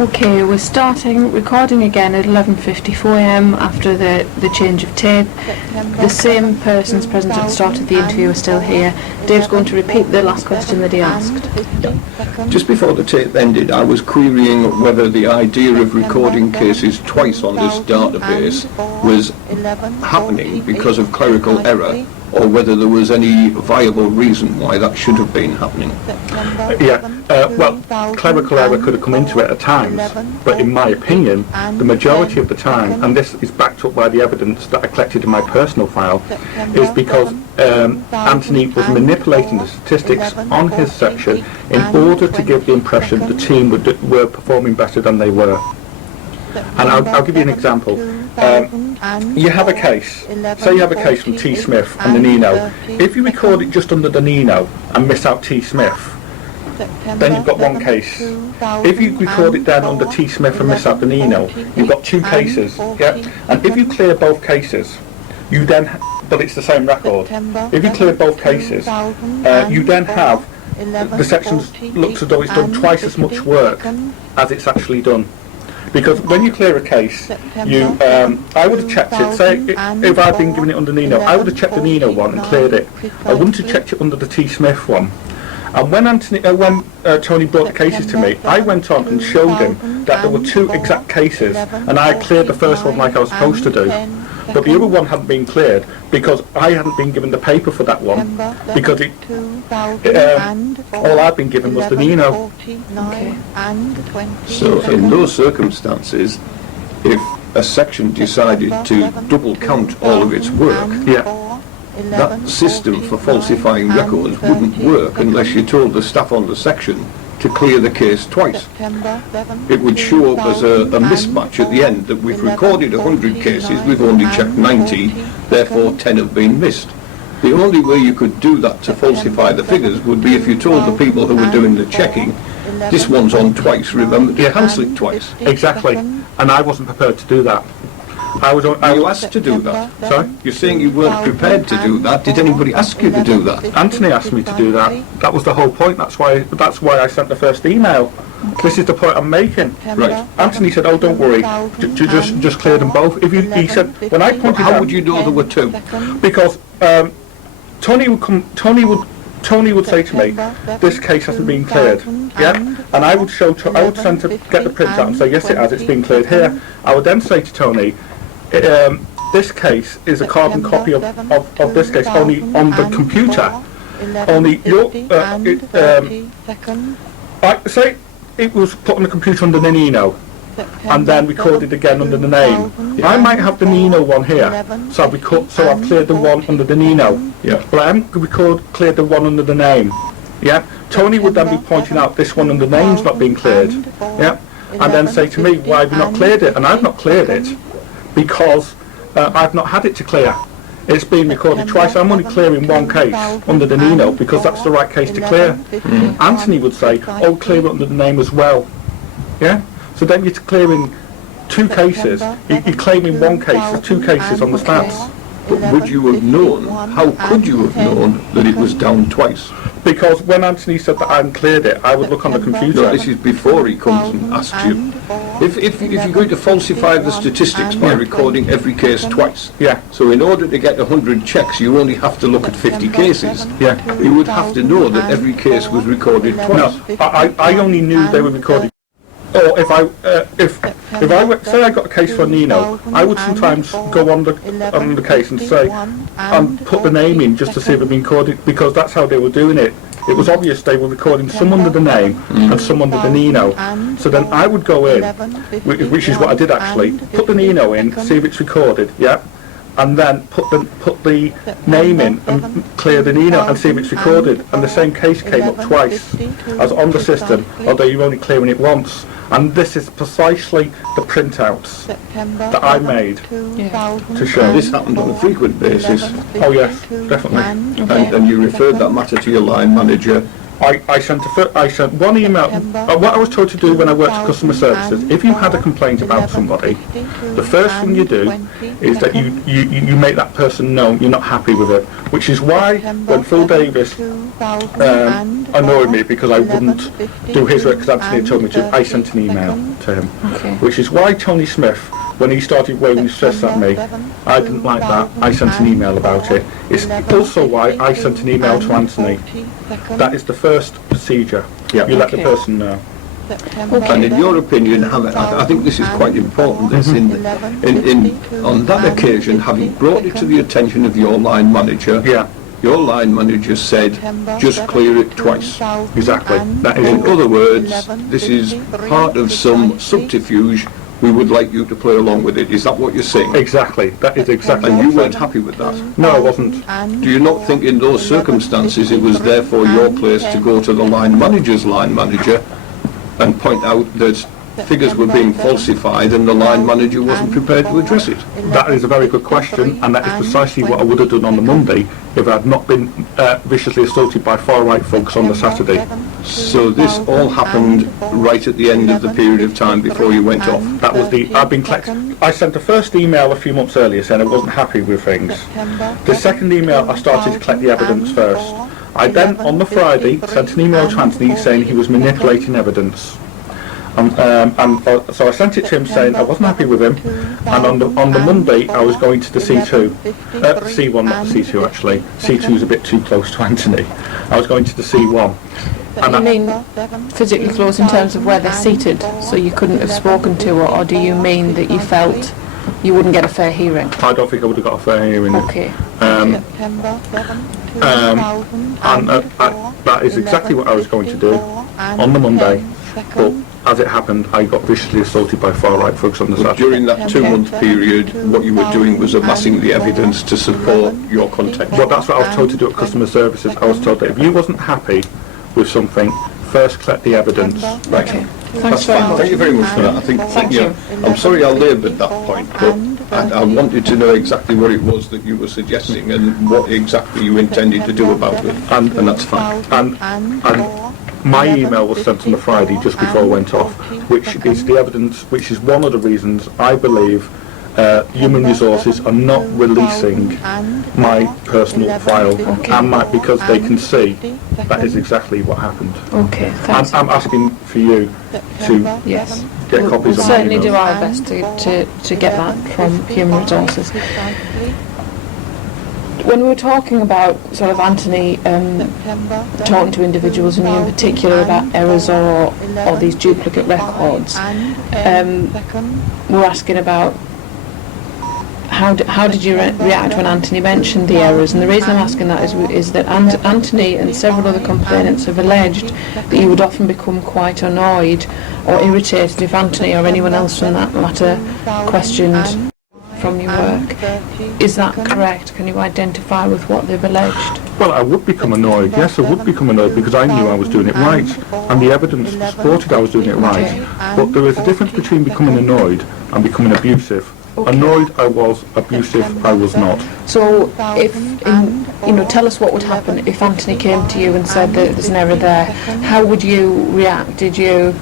Okay, we're starting recording again at 11:54am after the change of tape. The same persons present at the start of the interview are still here. Dave's going to repeat the last question that he asked. Just before the tape ended, I was querying whether the idea of recording cases twice on this database was happening because of clerical error, or whether there was any viable reason why that should have been happening. Well, clerical error could have come into it at times, but in my opinion, the majority of the time, and this is backed up by the evidence that I collected in my personal file, is because Anthony was manipulating the statistics on his section in order to give the impression the team were performing better than they were. And I'll give you an example. You have a case, say you have a case from T. Smith and the Nino. If you record it just under the Nino and miss out T. Smith, then you've got one case. If you record it down under T. Smith and miss out the Nino, you've got two cases. Yeah? And if you clear both cases, you then, but it's the same record. If you clear both cases, you then have the section looks as though it's done twice as much work as it's actually done. Because when you clear a case, I would have checked it. Say if I'd been given it under Nino, I would have checked the Nino one and cleared it. I wouldn't have checked it under the T. Smith one. And when Tony brought the cases to me, I went on and showed him that there were two exact cases, and I cleared the first one like I was supposed to do. But the other one hadn't been cleared because I hadn't been given the paper for that one, because all I'd been given was the Nino. So in those circumstances, if a section decided to double count all of its work, that system for falsifying records wouldn't work unless you told the staff on the section to clear the case twice. It would show up as a mismatch at the end, that we've recorded 100 cases, we've only checked 90, therefore 10 have been missed. The only way you could do that to falsify the figures would be if you told the people who were doing the checking, this one's on twice, remember to cancel it twice. Exactly, and I wasn't prepared to do that. I was asked to do that. Sorry? You're saying you weren't prepared to do that. Did anybody ask you to do that? Anthony asked me to do that. That was the whole point. That's why I sent the first email. This is the point I'm making. Right. Anthony said, "Oh, don't worry, just clear them both." He said, when I pointed how out, would you know there were two? Because Tony would say to me, "This case hasn't been cleared." Yeah, and I would send to get the print out and say, "Yes, it has. It's been cleared here." I would then say to Tony, this case is a carbon copy of this case, only on the computer. Only say it was put on the computer under the Nino and then recorded again under the name. I might have the Nino one here, so I've cleared the one under the Nino. Yeah. But I haven't cleared the one under the name. Yeah. Tony would then be pointing out this one under the name's not being cleared. Yeah. And then say to me, "Why have you not cleared it?" And I've not cleared it because I've not had it to clear. It's been recorded twice. I'm only clearing one case under the Nino because that's the right case to clear. Anthony would say, "Oh, clear it under the name as well." Yeah? So then you're clearing two cases. You're claiming one case, there's two cases on the stats. But would you have known, how could you have known that it was down twice? Because when Anthony said that I hadn't cleared it, I would look on the computer. No, this is before he comes and asks you. If you're going to falsify the statistics by recording every case twice, so in order to get 100 checks, you only have to look at 50 cases. Yeah. You would have to know that every case was recorded twice. No, I only knew they were recorded. Or if I say I got a case for Nino, I would sometimes go on the case and say and put the name in just to see if it had been recorded, because that's how they were doing it. It was obvious they were recording some under the name and some under the Nino. So then I would go in, which is what I did actually, put the Nino in, see if it's recorded, and then put the name in and clear the Nino and see if it's recorded. And the same case came up twice as on the system, although you're only clearing it once. And this is precisely the printouts that I made to show. This happened on a frequent basis. Oh yes, definitely. And you referred that matter to your line manager. I sent one email. What I was told to do when I worked at customer services, if you had a complaint about somebody, the first thing you do is that you make that person know you're not happy with it. Which is why when Phil Davis annoyed me because I wouldn't do his work because Anthony had told me to. I sent an email to him, which is why Tony Smith, when he started waving his fists at me, I didn't like that. I sent an email about it. It's also why I sent an email to Anthony. That is the first procedure. You let the person know. And in your opinion, I think this is quite important, this on that occasion, having brought it to the attention of your line manager, your line manager said, just clear it twice. Exactly. That is in other words, this is part of some subterfuge. We would like you to play along with it. Is that what you're saying? Exactly. That is exactly. And you weren't happy with that? No, I wasn't. Do you not think in those circumstances it was therefore your place to go to the line manager's line manager and point out that figures were being falsified and the line manager wasn't prepared to address it? That is a very good question, and that is precisely what I would have done on the Monday if I had not been viciously assaulted by far-right folks on the Saturday. So this all happened right at the end of the period of time before you went off? That was I sent the first email a few months earlier saying I wasn't happy with things. The second email, I started to collect the evidence first. I then, on the Friday, sent an email to Anthony saying he was manipulating evidence. So I sent it to him saying I wasn't happy with him, and on the Monday I was going to the C2, C1, not the C2 actually. C2 is a bit too close to Anthony. I was going to the C1. And you mean physically close in terms of where they're seated, so you couldn't have spoken to her, or do you mean that you felt you wouldn't get a fair hearing? I don't think I would have got a fair hearing. Okay. That is exactly what I was going to do on the Monday, but as it happened, I got viciously assaulted by far-right folks on the Saturday. During that 2-month period, what you were doing was amassing the evidence to support your contention. Well, that's what I was told to do at customer services. I was told that if you wasn't happy with something, first collect the evidence. Right. Okay. That's fine. Thank you very much for that. I think, I'm sorry I laboured that point, but I wanted to know exactly what it was that you were suggesting and what exactly you intended to do about it, and that's fine. And my email was sent on the Friday just before I went off, which is the evidence, which is one of the reasons I believe human resources are not releasing my personal file, and because they can see that is exactly what happened. Okay, thanks. I'm asking for you to get copies we'll of my certainly do emails. our best to get that from human resources. When we were talking about sort of Anthony talking to individuals, and you in particular about errors or these duplicate records, we're asking about how did you react when Anthony mentioned the errors? And the reason I'm asking that is that Anthony and several other complainants have alleged that you would often become quite annoyed or irritated if Anthony or anyone else from that matter questioned from your work. Is that correct? Can you identify with what they've alleged? Well, I would become annoyed. Yes, I would become annoyed because I knew I was doing it right, and the evidence supported I was doing it right. But there is a difference between becoming annoyed and becoming abusive. Okay. Annoyed I was, abusive I was not. So, tell us what would happen if Anthony came to you and said that there's an error there. How would you react? Did you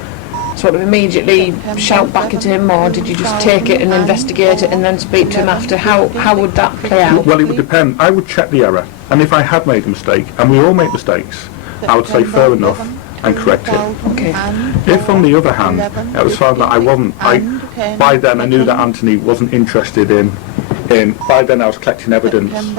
sort of immediately shout back at him, or did you just take it and investigate it and then speak to him after? How would that play out? Well, it would depend. I would check the error, and if I had made a mistake, and we all make mistakes, I would say fair enough and correct it. Okay. If on the other hand it was found that I wasn't, by then I knew that Anthony wasn't interested in by then I was collecting evidence and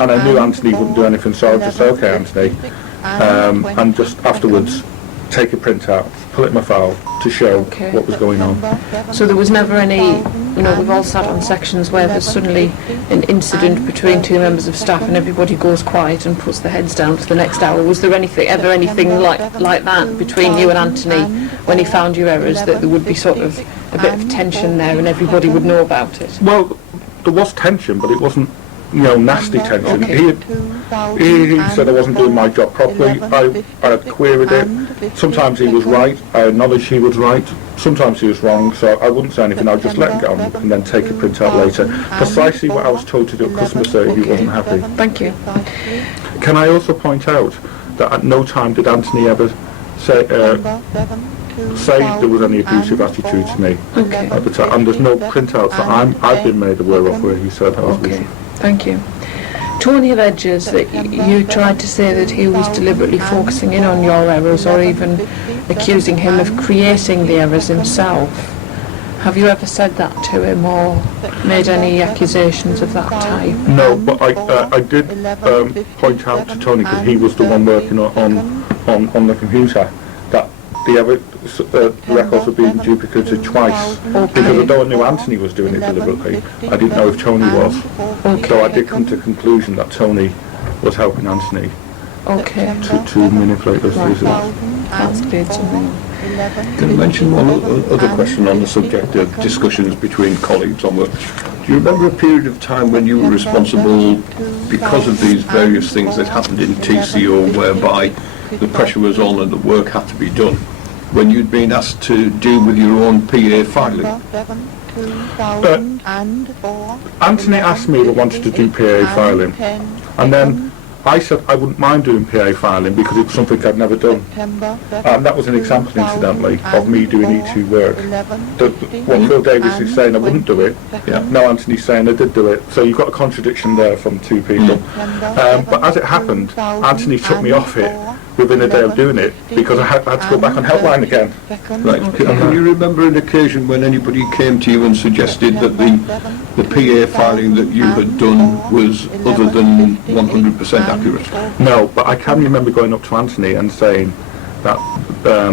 I knew Anthony wouldn't do anything, so I would just say, okay Anthony, and just afterwards take a print out, pull it in my file to show what was going on. So there was never any, we've all sat on sections where there's suddenly an incident between two members of staff and everybody goes quiet and puts their heads down for the next hour. Was there ever anything like that between you and Anthony when he found your errors, that there would be sort of a bit of tension there and everybody would know about it? Well, there was tension, but it wasn't nasty tension. Okay. He said I wasn't doing my job properly. I queried it. Sometimes he was right. I acknowledged he was right. Sometimes he was wrong, so I wouldn't say anything. I'd just let him get on and then take a print out later. Precisely what I was told to do at customer service. He wasn't happy. Thank you. Can I also point out that at no time did Anthony ever say there was any abusive attitude to me at the time, and there's no printouts that I've been made aware of where he said I was abusive. Thank you. Tony alleges that you tried to say that he was deliberately focusing in on your errors, or even accusing him of creating the errors himself. Have you ever said that to him, or made any accusations of that type? No, but I did point out to Tony, because he was the one working on the computer, that the records were being duplicated twice. Because although I knew Anthony was doing it deliberately, I didn't know if Tony was. So I did come to the conclusion that Tony was helping Anthony to manipulate those results. That's great to know. Can I mention one other question on the subject of discussions between colleagues on work? Do you remember a period of time when you were responsible, because of these various things that happened in TCO, whereby the pressure was on and the work had to be done, when you'd been asked to deal with your own PA filing? Anthony asked me if I wanted to do PA filing, and then I said I wouldn't mind doing PA filing because it was something I'd never done. And that was an example, incidentally, of me doing E2 work. What Phil Davis is saying I wouldn't do it, now Anthony's saying I did do it. So you've got a contradiction there from two people. But as it happened, Anthony took me off it within a day of doing it because I had to go back on helpline again. Right. Can you remember an occasion when anybody came to you and suggested that the PA filing that you had done was other than 100% accurate? No, but I can remember going up to Anthony and saying that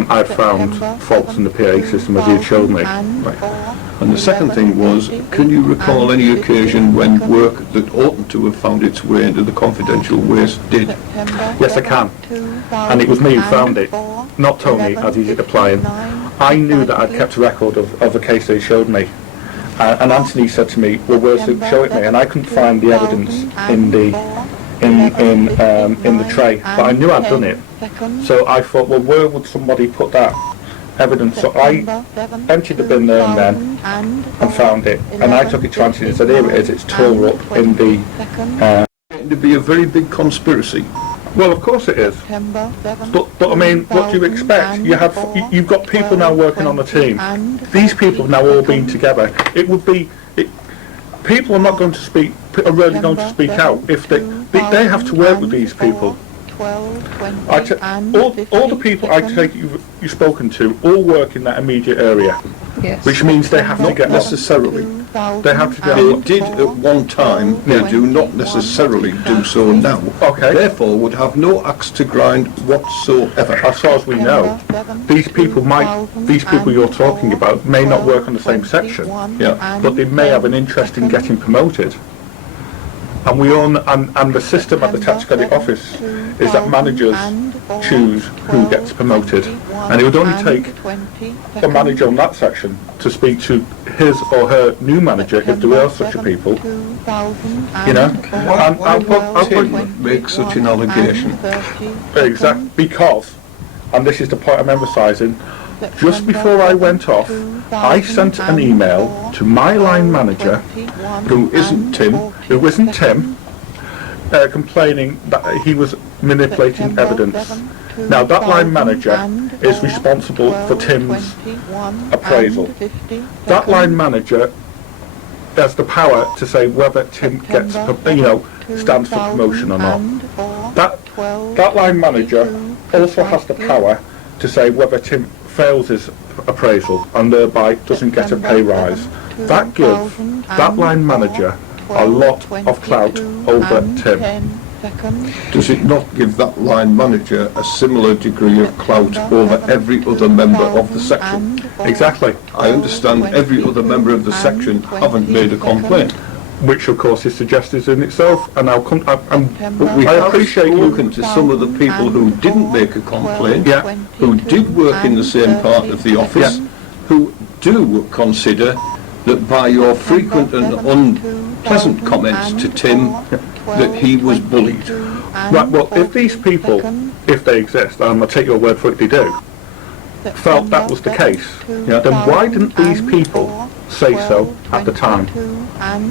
I'd found faults in the PA system as he had showed me. Right. And the second thing was, can you recall any occasion when work that oughtn't to have found its way into the confidential waste did? Yes, I can. And it was me who found it, not Tony, as he's applying. I knew that I'd kept a record of a case they showed me. And Anthony said to me, well, where's it? Show it me. And I couldn't find the evidence in the tray, but I knew I'd done it. So I thought, well, where would somebody put that evidence? So I emptied the bin there and then and found it, and I took it to Anthony and said, here it is, it's tore up in the... It'd be a very big conspiracy. Well, of course it is. But I mean, what do you expect? You've got people now working on the team. These people have now all been together. It would be... people are not going to speak, are really going to speak out if they have to work with these people. All the people I take you've spoken to all work in that immediate area, which means they have to get necessarily. They have to get. They did at one time. They do not necessarily do so now. Okay. Therefore, would have no axe to grind whatsoever. As far as we know, these people you're talking about may not work on the same section, but they may have an interest in getting promoted. And we own, and the system at the tax credit office is that managers choose who gets promoted, and it would only take a manager on that section to speak to his or her new manager if there were such a people. You know, I'll Tim make such an allegation. Exactly, because, and this is the point I'm emphasising, just before I went off, I sent an email to my line manager, Who isn't Tim, complaining that he was manipulating evidence. Now that line manager is responsible for Tim's appraisal. That line manager has the power to say whether Tim gets, stands for promotion or not. That line manager also has the power to say whether Tim fails his appraisal and thereby doesn't get a pay rise. That gives that line manager a lot of clout over Tim. Does it not give that line manager a similar degree of clout over every other member of the section? Exactly. I understand every other member of the section haven't made a complaint. Which of course is suggested in itself, and I'll come. But we have spoken to some of the people who didn't make a complaint, who did work in the same part of the office, who do consider that by your frequent and unpleasant comments to Tim, that he was bullied. Right, well, if these people, if they exist, and I'll take your word for it, they do, felt that was the case, then why didn't these people say so at the time?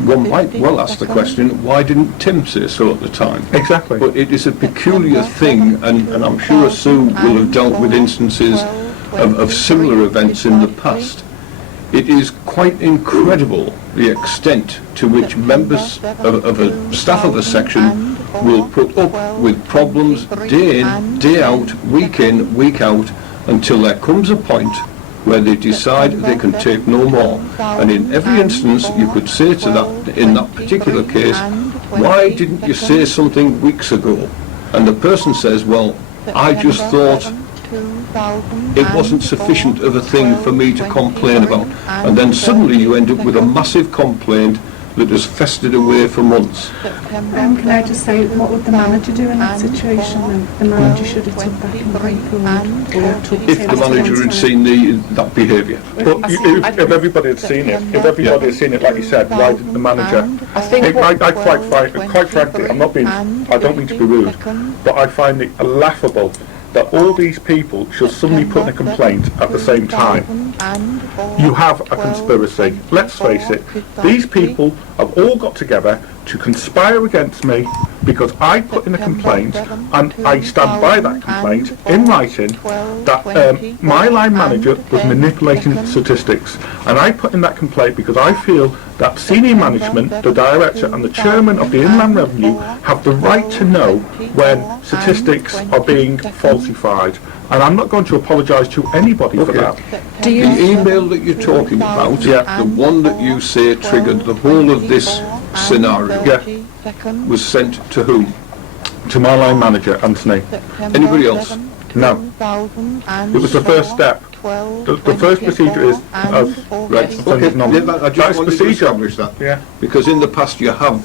One might well ask the question, why didn't Tim say so at the time? Exactly. But it is a peculiar thing, and I'm sure Sue will have dealt with instances of similar events in the past. It is quite incredible the extent to which members of a staff of a section will put up with problems day in, day out, week in, week out, until there comes a point where they decide they can take no more. And in every instance, you could say to that, in that particular case, why didn't you say something weeks ago? And the person says, well, I just thought it wasn't sufficient of a thing for me to complain about. And then suddenly you end up with a massive complaint that has festered away for months. Can I just say, what would the manager do in that situation? The manager should have took that complaint If the manager had seen that behaviour. But if everybody had seen it, like you said, why didn't the manager? I think Quite frankly, I don't mean to be rude, but I find it laughable that all these people should suddenly put in a complaint at the same time. You have a conspiracy. Let's face it, these people have all got together to conspire against me because I put in a complaint, and I stand by that complaint in writing that my line manager was manipulating statistics, and I put in that complaint because I feel that senior management, the director and the chairman of the Inland Revenue have the right to know when statistics are being falsified, and I'm not going to apologise to anybody for that. The email that you're talking about, the one that you say triggered the whole of this scenario, was sent to whom? To my line manager, Anthony. Anybody else? No. It was the first step. The first procedure is right. Okay. I just wanted to establish that. Yeah. Because in the past you have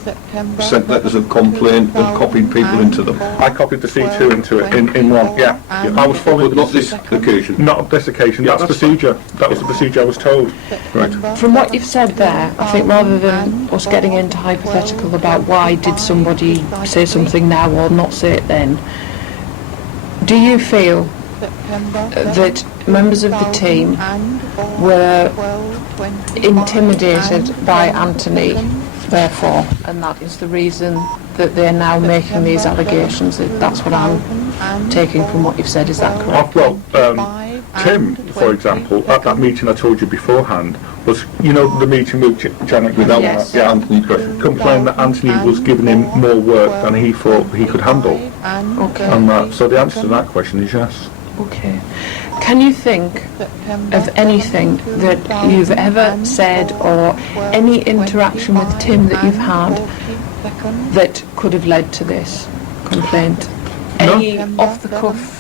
sent letters of complaint and copied people into them. I copied the C2 into it in one. Yeah. I was following But not this occasion. Not on this occasion. Yeah, That's that's procedure. That was the procedure I was told. Right. from what you've said there, I think rather than us getting into hypothetical about why did somebody say something now or not say it then, do you feel that members of the team were intimidated by Anthony, therefore, and that is the reason that they're now making these allegations? That's what I'm taking from what you've said. Is that correct? Well, Tim, for example, at that meeting I told you beforehand, was, the meeting with Janet without Anthony complained that Anthony was giving him more work than he thought he could handle. Okay. And so the answer to that question is yes. Okay. Can you think of anything that you've ever said or any interaction with Tim that you've had that could have led to this complaint? Any off-the-cuff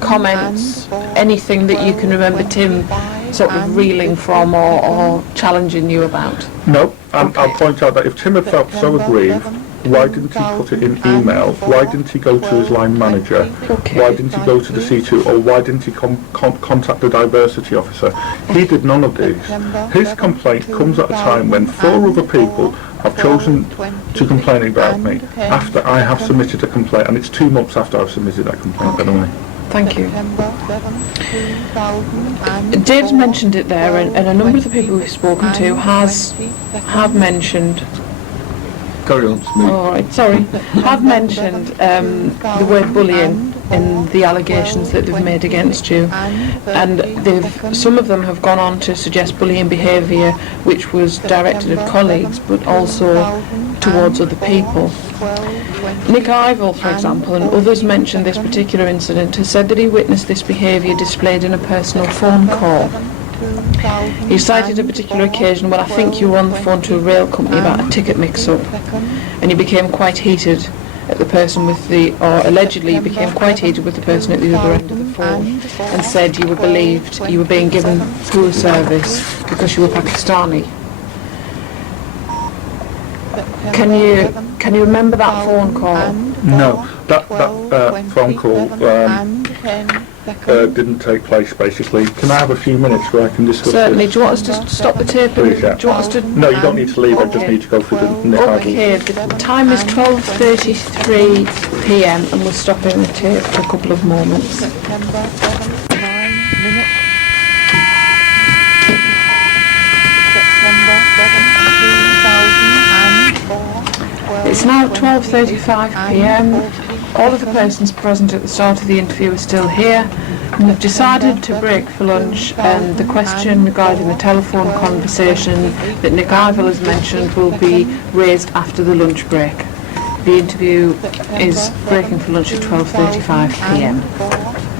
comments, anything that you can remember Tim sort of reeling from or challenging you about? No, and I'll point out that if Tim had felt so aggrieved, why didn't he put it in email? Why didn't he go to his line manager? Why didn't he go to the C2? Or why didn't he contact the diversity officer? He did none of these. His complaint comes at a time when 4 other people have chosen to complain about me after I have submitted a complaint, and it's 2 months after I've submitted that complaint, by the way. Thank you. Dave's mentioned it there, and a number of the people we've spoken to have mentioned. Carry on, it's me. All right, sorry. Have mentioned the word bullying in the allegations that they've made against you, and some of them have gone on to suggest bullying behaviour which was directed at colleagues, but also towards other people. Nick Ivell, for example, and others mentioned this particular incident, has said that he witnessed this behaviour displayed in a personal phone call. He cited a particular occasion when I think you were on the phone to a rail company about a ticket mix-up, and you became quite heated at the person or allegedly you became quite heated with the person at the other end of the phone, and said you were believed you were being given poor service because you were Pakistani. Can you remember that phone call? No, that phone call didn't take place, basically. Can I have a few minutes where I can discuss Certainly. this? Do you want us to stop the tape? Please, yeah. Do you want us to... No, you don't need to leave. I just need to go through the Okay, the time is 12:33 p.m. and we're stopping the tape for a couple of moments. September 7th, 9 minutes. September 7th, 2004. It's now 12:35 p.m. All of the persons present at the start of the interview are still here. And we've decided to break for lunch, and the question regarding the telephone conversation that Nick Ivell has mentioned will be raised after the lunch break. The interview is breaking for lunch at 12:35 p.m.